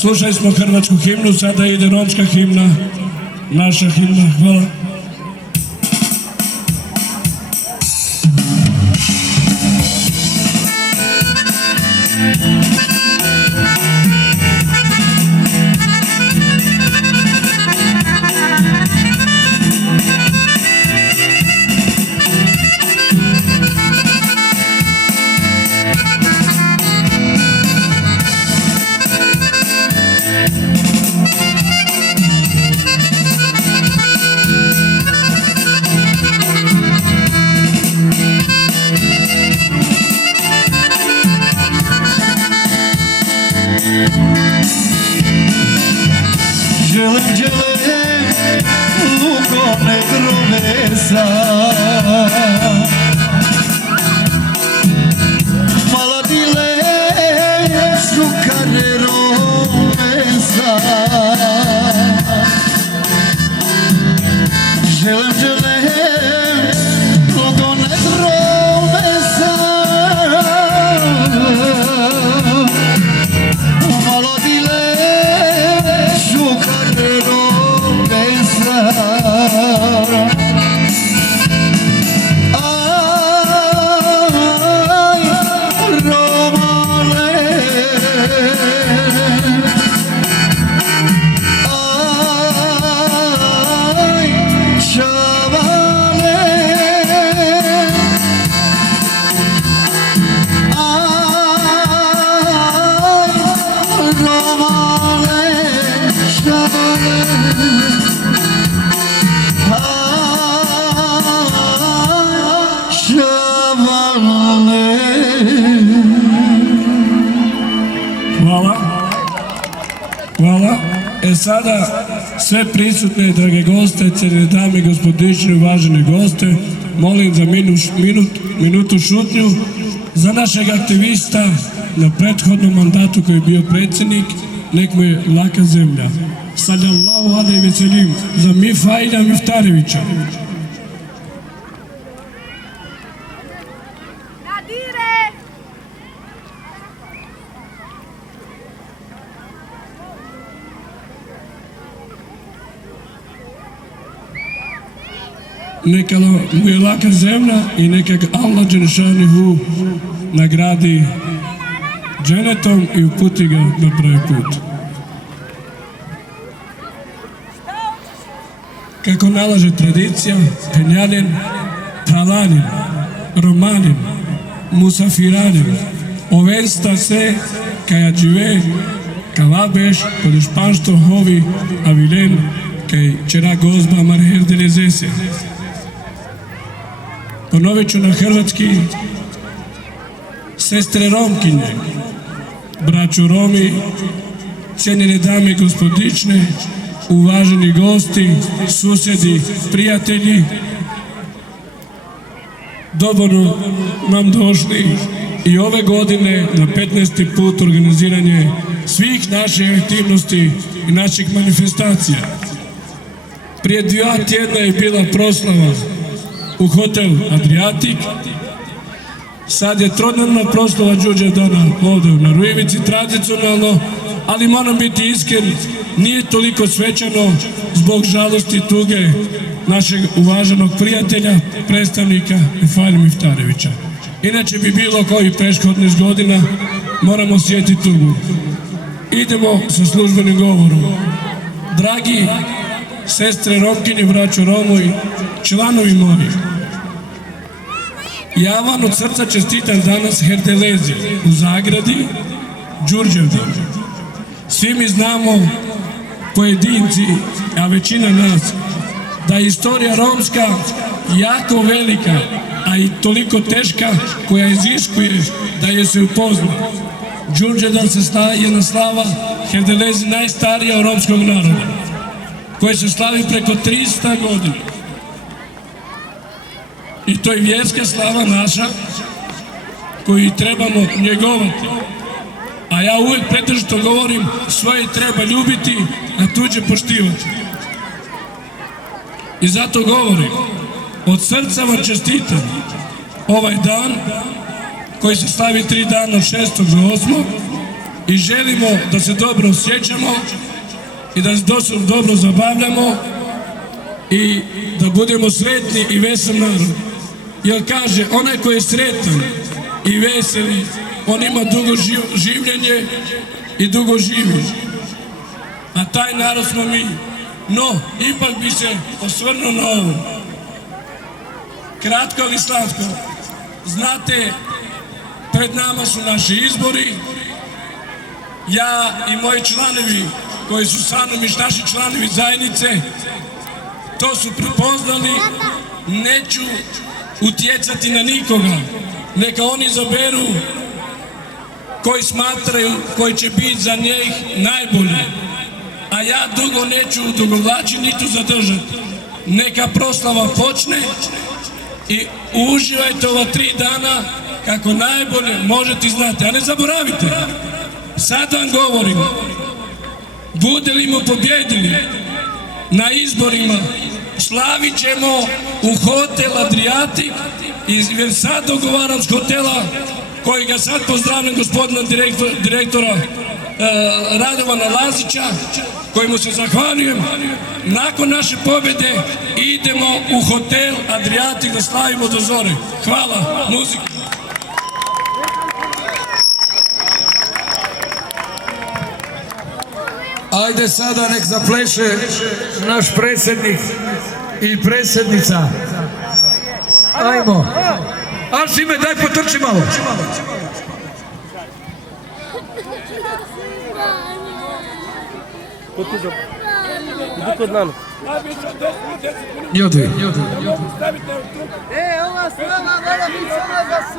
Slušali smo hrvatsku himnu, sada ide romska himna, naša himna. Hvala. Hvala. Sada sve prisutne, drage goste, cijene dame i gospodični, uvaženi goste, molim za minutu šutnju za našeg aktivista na prethodnom mandatu koji je bio predsjednik, nek mu je laka zemlja. Sallallahu alejhi ve sellem, za Mifaila Miftarevića. Neka mu je laka zemlja i neka ga Allah Đelešanihu nagradi dženetom i uputi ga na pravi put. Kako nalaže tradicija, penjanin, talanin, romanin, musafiranin, ovensta se kaj adžive, kalabeš, pod španšto hovi, avilen, kaj čera gozba marherdele zese. Ponovit ću na hrvatski: sestre Romkinje, braćo Romi, cijenjene dame i gospodične, uvaženi gosti, susjedi, prijatelji, dobro nam došli i ove godine na 15. put organiziranje svih naših aktivnosti i naših manifestacija. Prije 2 tjedna je bila proslava u hotel Adriatic, sad je trodnevna proslava Đurđevdana ovdje na Rujevici, tradicionalno, ali moram biti iskren, nije toliko svečano zbog žalosti i tuge našeg uvaženog prijatelja, predstavnika Mifaila Miftarevića. Inače bi bilo kao i prethodnih godina, moramo sjetiti tugu. Idemo sa službenim govorom. Dragi sestre Romkinje, braćo Romovi, članovi moji, ja vam od srca čestitam danas Herdelezi u Zagradi, Đurđevdan. Svi mi znamo, pojedinci, a većina nas, da je istorija romska jako velika, a i toliko teška, koja iziskuje da je se upozna. Đurđevdan se jedna slava Herdelezi najstarija romskog naroda, koja se slavi preko 300 godina. I to je vjerska slava naša koju trebamo njegovati. A ja uvijek pretežito govorim, svoje treba ljubiti, a tuđe poštivati. I zato govorim, od srca vam čestitam ovaj dan koji se slavi 3 dana od 6. do 8. i želimo da se dobro osjećamo i da se dobro zabavljamo i da budemo sretni i veseli narod. Jer kaže, onaj koji je sretan i veseli, on ima dugo življenje i dugo živi. A taj narod smo mi. No, ipak bi se osvrnuo na ovo. Kratko ali slatko. Znate, pred nama su naši izbori. Ja i moji članovi koji su sa mnom i naši članovi zajednice to su prepoznali. Neću utjecati na nikoga. Neka oni izaberu koji smatraju, koji će biti za njih najbolji. A ja dugo neću dugovlačiti niti zadržati. Neka proslava počne i uživajte ova 3 dana kako najbolje možete znati. A ne zaboravite, sad vam govorim, budemo pobjedili na izborima, slavit ćemo u hotel Adriatic jer sad dogovaram s hotela kojega sad pozdravljam gospodina direktora Radovana Lazića, kojemu se zahvaljujem. Nakon naše pobjede idemo u hotel Adriatic da slavimo do zore. Hvala, muzika. Ajde sada nek zapleše naš predsjednik i predsjednica. Ajmo. Aršime, daj potrči malo. Idu kod nama. Njodi. Ova strana mora biti sama za